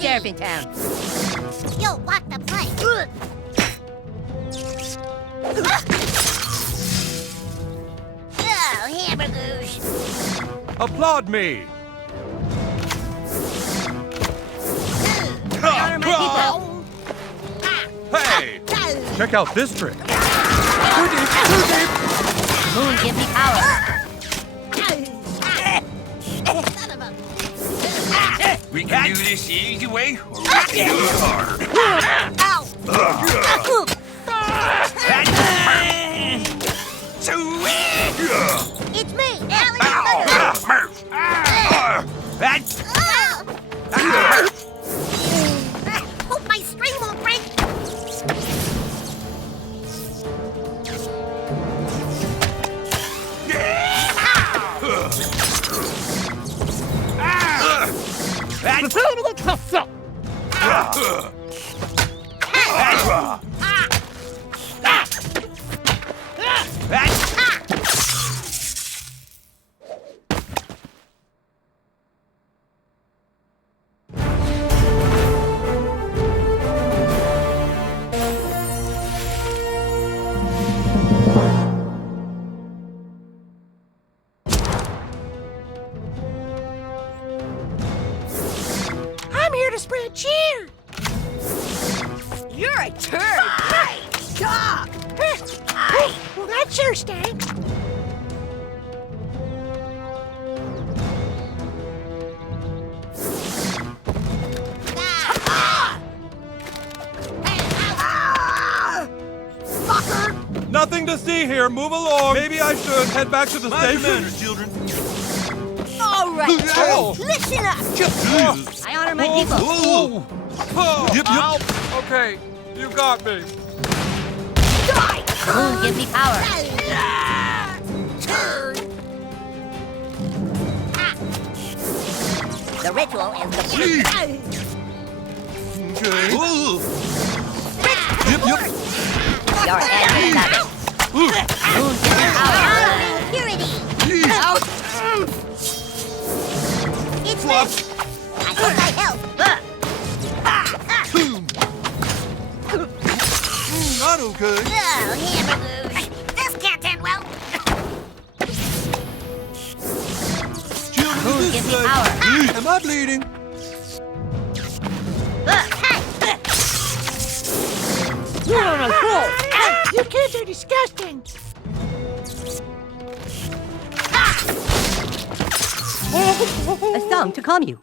sheriff in town. You'll walk the plank. Oh, hamburgers. Applaud me! Honor my people. Hey! Check out this trick. Too deep, too deep! Moon, give me power. Son of a... We can do this the easy way, or we can do it hard. Ow! It's me, Allie. Hope my string won't break. I'm here to spread cheer. You're a turd. Stop. Well, that sure stinks. Nothing to see here. Move along. Maybe I should head back to the station. children. All right, Oh. listen up. I honor my people. Oh. Oh. Yep, yep. Ow. Okay, you got me. Moon, give me power. The ritual is complete. Okay. Your head is nothing. Moon, give me power. Purity. It's me. I hope I help. Not okay. Oh, hamburgers. This can't end well. Children, Moon, this give me side. power. Am I bleeding? You're a fool. You kids are disgusting. A song to calm you.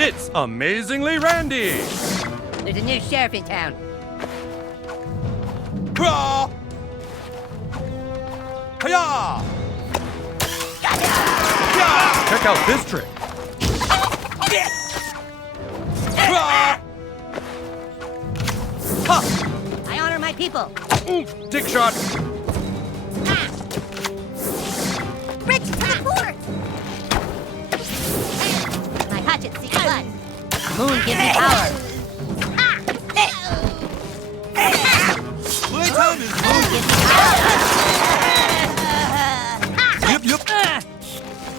It's Amazingly Randy. There's a new sheriff in town. Hurrah! Hiya! Check out this trick. Hurrah! Ha! I honor my people. Dick shot. Rich to the poor. My hatchet seeks blood. Moon, give me power. Playtime is Moon, give me power. Yep, yep.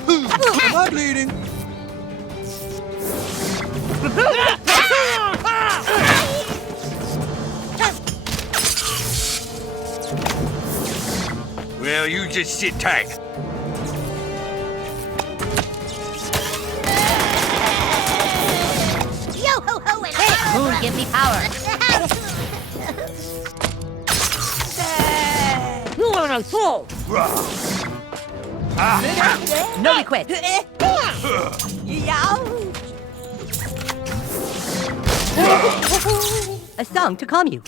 Am I bleeding? Well, you just sit tight. Yo ho ho and Moon, give me power. You are a fool. No request. A song to calm you.